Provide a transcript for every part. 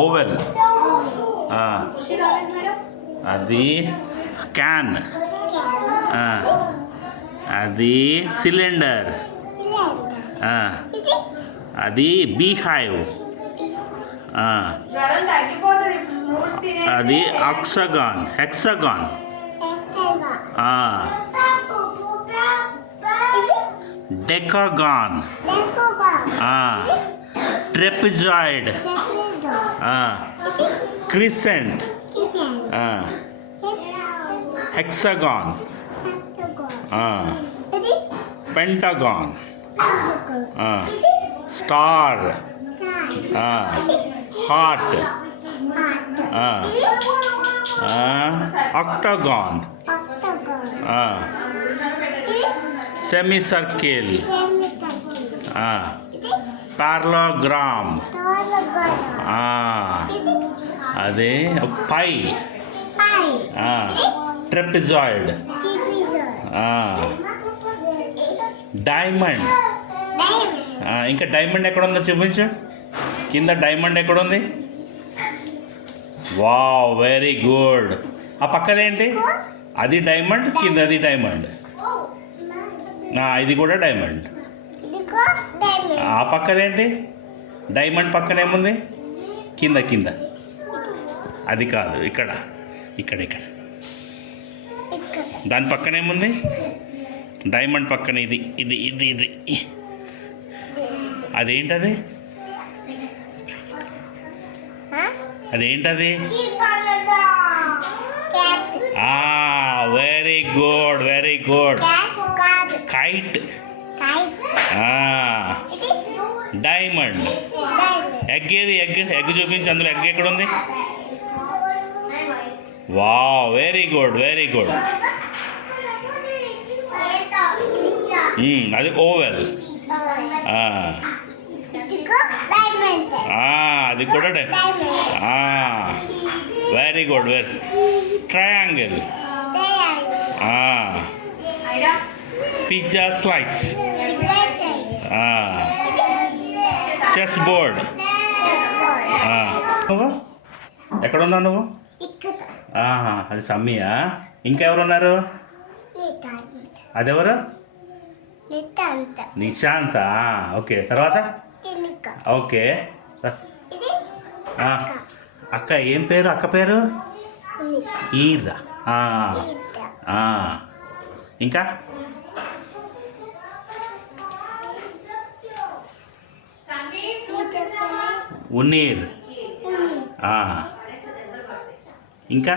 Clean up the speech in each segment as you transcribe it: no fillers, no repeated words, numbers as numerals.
Oval. అది can. అది cylinder. అది బీహైవ్. అది octagon, hexagon. Decagon. Trapezoid. Crescent. Hexagon. Pentagon. Star. Heart. Octagon. Semi circle. Parallelogram. అదే పై. ట్రెపిజాయిడ్. డైమండ్. ఇంకా డైమండ్ ఎక్కడ ఉందో చూపించు. కింద డైమండ్ ఎక్కడ ఉంది? Wow, very good. ఆ పక్కదేంటి? అది డైమండ్, కింద అది డైమండ్. ఇది కూడా డైమండ్. ఆ పక్కదేంటి? డైమండ్ పక్కన ఏముంది? కింద కింద. అది కాదు, ఇక్కడ ఇక్కడ ఇక్కడ దాని పక్కన ఏముంది? డైమండ్ పక్కన ఇది ఇది ఇది ఇది. అదేంటది? అదేంటది? Very good, very good. Kite. Diamond. Egg ఏది? ఎగ్ ఎగ్ చూపించి, అందులో ఎగ్ ఎక్కడ ఉంది? Wow, very good, very good. అది ఓవెల్. అది కూడా very good. Very triangle. Pizza slice. Chess board. నువ్వు ఎక్కడున్నావు నువ్వు? అది సమ్మియా? ఇంకా ఎవరున్నారు? అదెవరు? నిశాంత. ఓకే, తర్వాత? ఓకే. అక్క ఏం పేరు? అక్క పేరు ఈరా. ఇంకా ఉన్నీర్. ఇంకా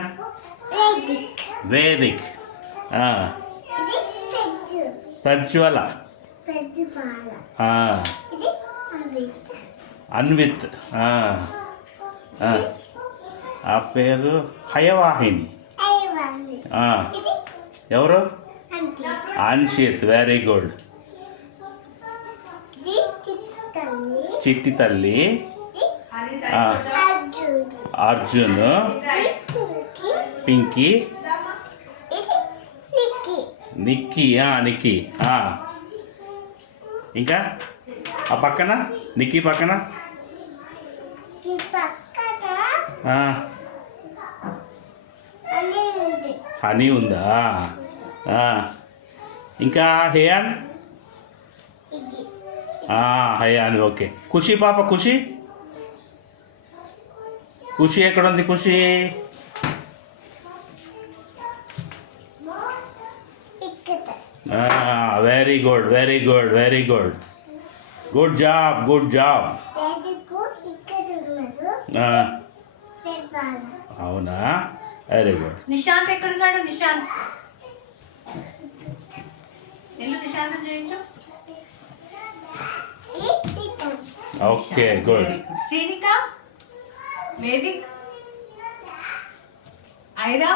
వేదిక్. ప్రజ్వల. అన్విత్. ఆ పేరు హయవాహిని. ఎవరు? అన్షిత్. Very good. చిట్టి తల్లి. అర్జున్. పింకీ. నిక్కీ. నిక్కీ. ఇంకా ఆ పక్కన నిక్కీ పక్కన హనీ ఉందా? ఇంకా హేయాన్. హయాన్. ఓకే. ఖుషి పాప. ఖుషి. ఖుషి ఎక్కడ ఉంది? Khushi very good, very good, very good. Good job, good job. అవునా? Very good. నిశాంత్ ఎక్కడున్నాడు? నిశాంత్ నిశాంత్ చేయించు. Okay, good. శ్రీనిక, వేదిక్, ఐరా.